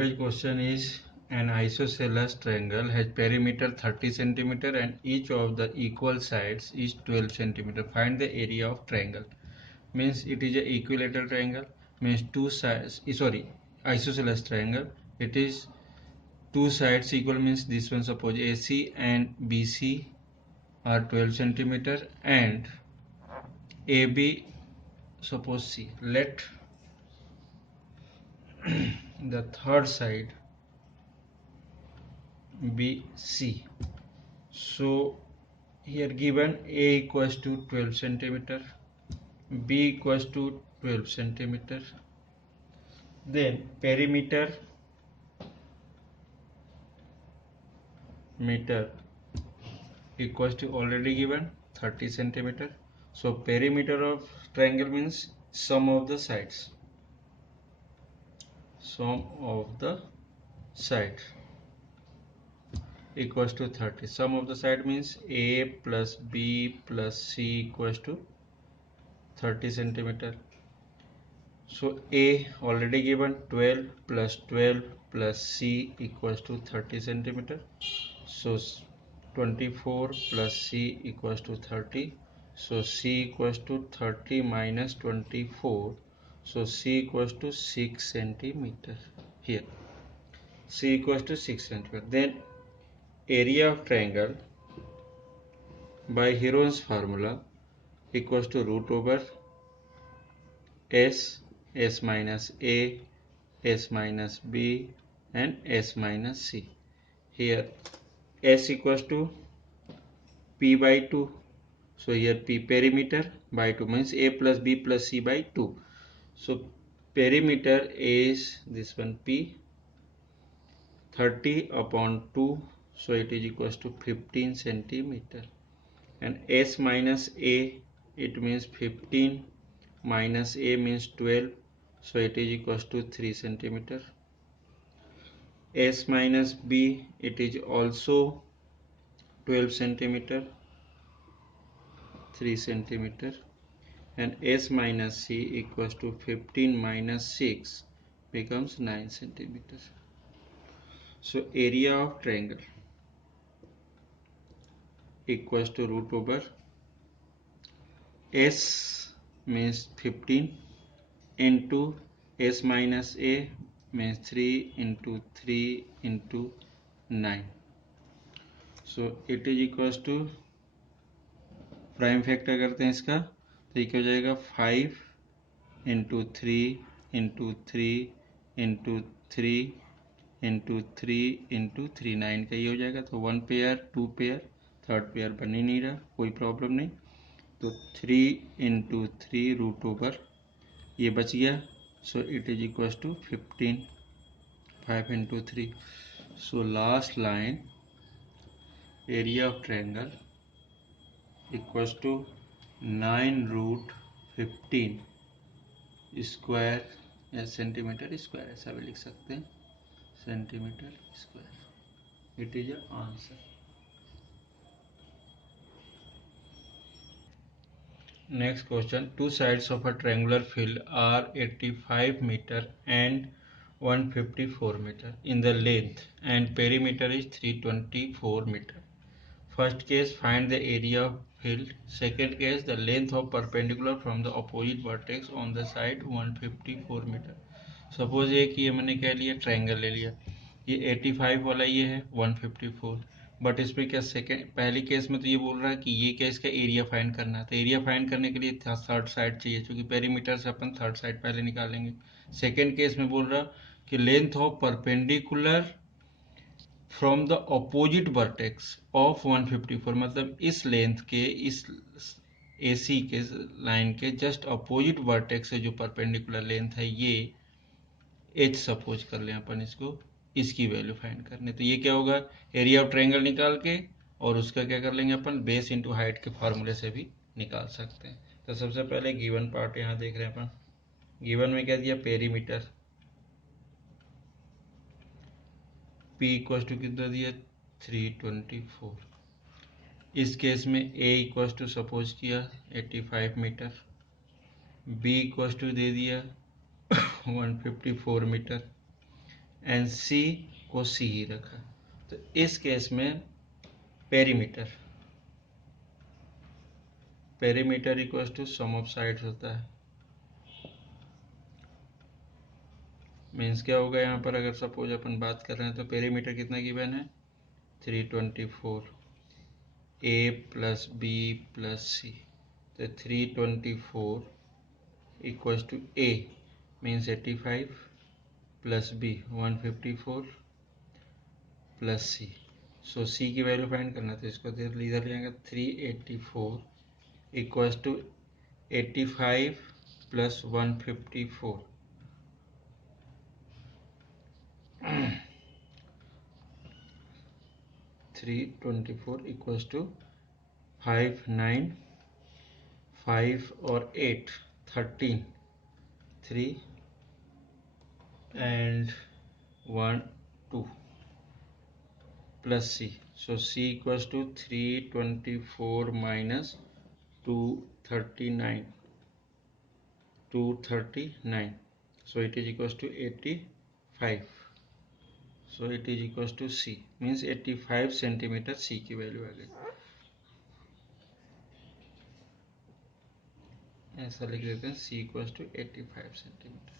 Today's question is an isosceles triangle has perimeter 30 centimeter and each of the equal sides is 12 centimeter. Find the area of triangle. Means it is a equilateral triangle. Means two sides. Isosceles triangle. It is two sides equal. Means this one suppose AC and BC are 12 centimeter and AB suppose C. Let the third side be C. So here given A equals to 12 centimeter, B equals to 12 centimeter, then perimeter meter equals to already given 30 centimeter. So perimeter of triangle means sum of the sides, equals to 30. Sum of the side means A plus B plus C equals to 30 centimeter. So A already given 12 plus 12 plus C equals to 30 centimeter. So 24 plus C equals to 30. So C equals to 30 minus 24. So C equals to 6 centimeter. Here C equals to 6 centimeter. Then area of triangle by Heron's formula equals to root over S minus A, S minus B and S minus C. Here S equals to P by 2. So here P perimeter by 2 means A plus B plus C by 2. So perimeter is this one P 30 upon 2. So it is equals to 15 centimeter. And S minus A, it means 15 minus A means 12. So it is equals to 3 centimeter. S minus B, it is also 12 centimeter, 3 centimeter. And S minus C equals to 15 minus 6 becomes 9 centimeter. So area of triangle equals to root over S means 15 into S minus A means 3 into 3 into 9. So it is equals to prime factor करते हैं इसका तो ये क्या हो जाएगा 5 into 3 into 3 into 3 into 3 into 3 9 का ये हो जाएगा। तो 1 पेयर 2 पेयर थर्ड पेयर बन ही नहीं रहा, कोई प्रॉब्लम नहीं। तो 3 इंटू 3 रूट ओवर ये बच गया। So it is equals to 15 5 into 3। So last line area of triangle equals to 9 root 15 square या सेंटीमीटर स्क्वायर, ऐसा भी लिख सकते हैं, centimetre square. It is answer. Next question, two sides of a triangular field are 85 meter and 154 meter in the length and perimeter is 324 meter. First case, find the area of field. Second case, the length of perpendicular from the opposite vertex on the side 154 meter. Suppose एक ये मैंने क्या लिया, triangle ले लिया, ये 85 वाला ये है 154, बट इसमें क्या सेकेंड पहली केस में तो ये बोल रहा है कि ये क्या इसका एरिया फाइंड करना है। तो एरिया फाइंड करने के लिए थर्ड साइड चाहिए, क्योंकि पेरीमीटर से अपन थर्ड साइड पहले निकालेंगे। सेकेंड केस में बोल रहा कि length of perpendicular from the opposite vertex of 154, मतलब इस लेंथ के, इस AC के लाइन के जस्ट अपोजिट वर्टेक्स से जो परपेंडिकुलर लेंथ है ये H सपोज कर लें अपन इसको, इसकी वैल्यू फाइंड करने। तो ये क्या होगा, एरिया ऑफ ट्रायंगल निकाल के और उसका क्या कर लेंगे अपन, बेस इंटू हाइट के फॉर्मूले से भी निकाल सकते हैं। तो सबसे पहले गिवन पार्ट यहाँ देख रहे हैं अपन। गिवन में क्या दिया, पेरीमीटर P इक्वल टू कितना दिया 324। इस केस में A इक्वल टू सपोज किया 85 मीटर, B इक्वल टू दे दिया 154 मीटर, एंड सी को सी ही रखा। तो इस केस में perimeter equals to sum of sides होता है। मीन्स क्या होगा यहाँ पर, अगर सपोज अपन बात कर रहे हैं तो पेरीमीटर कितना गिवन है 324 A plus B plus C. तो 324 equals to A means 85 plus B 154 plus C. So C की वैल्यू फाइंड करना, तो इसको इधर ले जाएगा 384 equals to 85 plus 154 324 equals to 5 9 5 और 8 13 3 and 1 2 plus C. So C equals to 324 minus 239. So it is equals to 85. So it is equals to C, means 85 centimeter C की value आ गई। ऐसा लिख देते हैं C equals to 85 centimetre.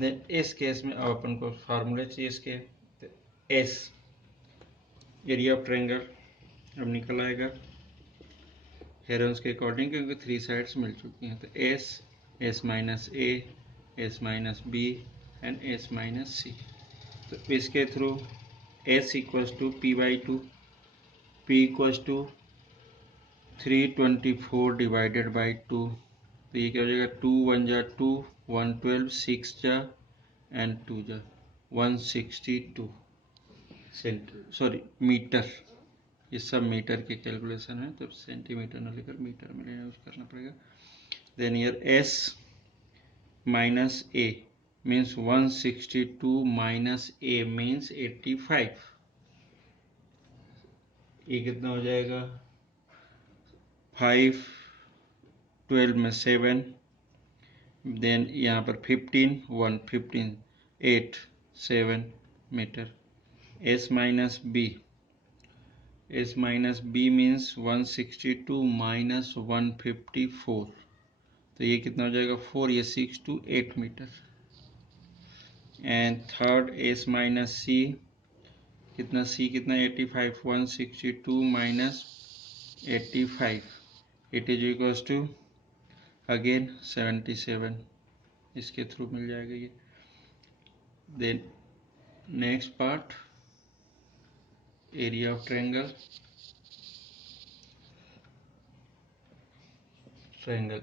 Then इस case में अब अपन को फार्मूला चाहिए इसके, S एरिया ऑफ ट्रायंगल अब निकल आएगा हेरोन्स के अकॉर्डिंग, क्योंकि 3 साइड्स मिल चुकी हैं। तो S minus A, S minus B and S minus C। तो इसके through S equals to P/2, P equals to 324 divided by 2। तो ये क्या हो जाएगा 2 1 जा 2 112 6 जा एंड 2 जा 162 मीटर। ये सब मीटर के कैलकुलेशन है, तो सेंटीमीटर न लेकर मीटर में यूज करना पड़ेगा। Then year S minus A means 162 minus A means 85। ये कितना हो जाएगा 5 12 में 7, देन यहाँ पर 15 1 15 8 7 metre. S minus B means 162 minus 154। तो ये कितना हो जाएगा 4, ये 6 to 8 metre. And third S minus C कितना 85 162 minus 85 it is equals to again 77। इसके थ्रू मिल जाएगा ये। Then next part area of triangle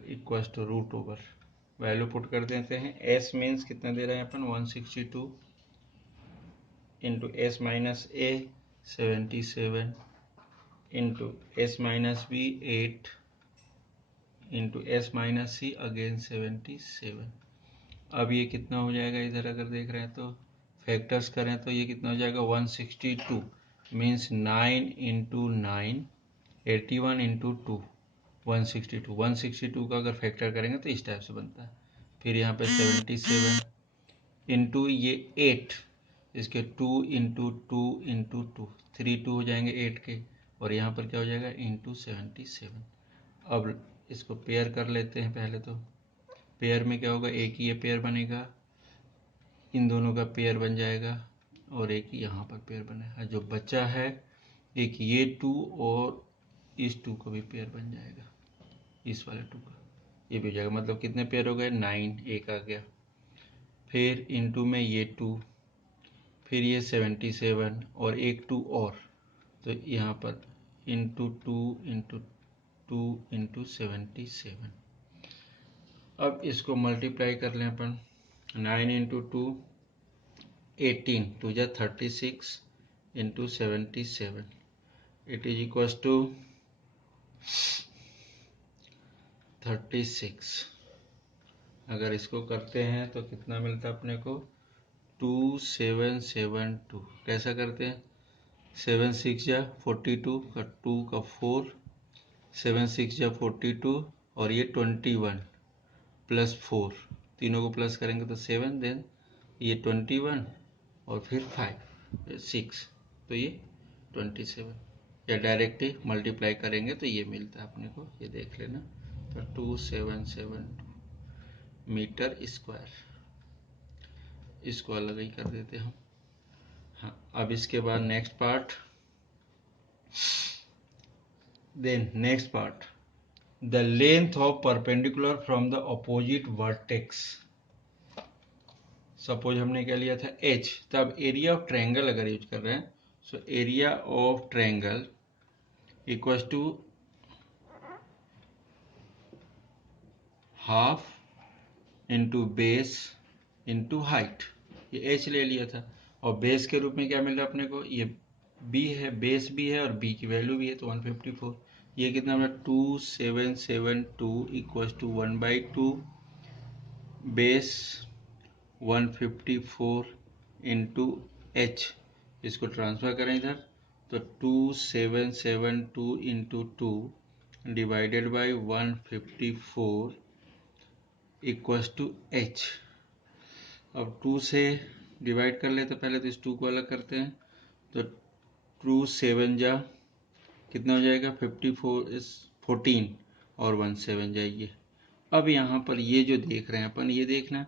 equals to root over value put कर देते हैं। S मीन्स कितना दे रहे हैं अपन 162 into S minus A 77 into S minus B 8 into S minus C again 77। अब ये कितना हो जाएगा, इधर अगर देख रहे हैं तो फैक्टर्स करें तो ये कितना हो जाएगा 162 मीन्स 9 इंटू 9 81 इंटू 2 162 का अगर फैक्टर करेंगे तो इस टाइप से बनता है। फिर यहाँ पे 77 इंटू ये 8, इसके 2 इंटू 2 इंटू 2 3 2 हो जाएंगे 8 के, और यहाँ पर क्या हो जाएगा इंटू 77। अब इसको पेयर कर लेते हैं। पहले तो पेयर में क्या होगा, एक ही ये पेयर बनेगा, इन दोनों का पेयर बन जाएगा, और एक ही यहाँ पर पेयर बनेगा। जो बचा है एक ये 2 और इस 2 को भी पेयर बन जाएगा, इस वाले 2 का ये भी हो जाएगा। मतलब कितने पेयर हो गए 9, एक आ गया। फिर इनटू में ये 2, फिर ये 77 और एक 2 और, तो यहाँ पर इंटू 2 इंटू 2 इंटू 77। अब इसको मल्टीप्लाई कर लें अपन, 9 इंटू 2 18 2 जा 36 into 77 it is equals to 36। अगर इसको करते हैं तो कितना मिलता है अपने को 2772। कैसा करते हैं 7 6 जा 42 का 2 का 4 7 6 जा 42 और ये 21 प्लस 4, तीनों को प्लस करेंगे तो 7, देन ये 21 और फिर 6, तो ये 27, या डायरेक्ट ही मल्टीप्लाई करेंगे तो ये मिलता है अपने को, ये देख लेना। तो 2772 मीटर स्क्वायर, इसको अलग ही कर देते हम। हाँ, अब इसके बाद next part, the length of perpendicular from the opposite vertex. Suppose हमने क्या लिया था h, तब एरिया ऑफ ट्रायंगल अगर यूज कर रहे हैं, so area of triangle equals to half into base into height. ये h ले लिया था, और बेस के रूप में क्या मिल रहा है अपने को, ये b है, बेस भी है और b की वैल्यू भी है, तो 154। ये कितना मिला 2772 equals to 1/2 base 154 into h। इसको ट्रांसफर करें इधर, तो 2772 into 2 divided by 154 equals to h। अब 2 से डिवाइड कर लेते पहले, तो इस 2 को अलग करते हैं, तो 2 7 जा कितना हो जाएगा 14 और 1 7 जाइए। अब यहाँ पर ये जो देख रहे हैं अपन, ये देखना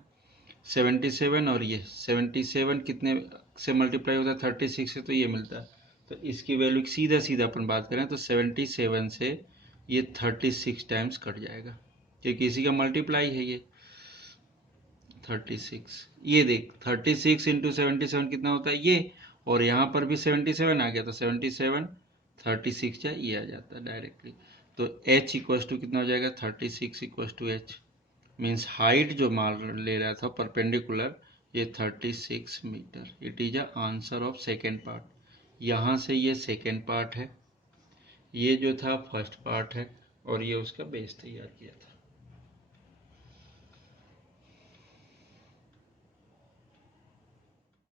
77 और ये 77 कितने से मल्टीप्लाई होता है 36 से, तो ये मिलता है। तो इसकी वैल्यू सीधा सीधा अपन बात करें तो 77 से ये 36 टाइम्स कट जाएगा, क्योंकि इसी का मल्टीप्लाई है ये 36। ये देख 36 इंटू 77 कितना होता है ये, और यहाँ पर भी 77 आ गया, तो 77 36 जा ये आ जाता है डायरेक्टली। तो h इक्वल्स टू कितना हो जाएगा 36 equals to h, means height जो मान ले रहा था परपेंडिकुलर, ये 36 metre. It is a answer of second part. यहाँ से ये सेकेंड पार्ट है, ये जो था फर्स्ट पार्ट है, और ये उसका बेस तैयार किया था।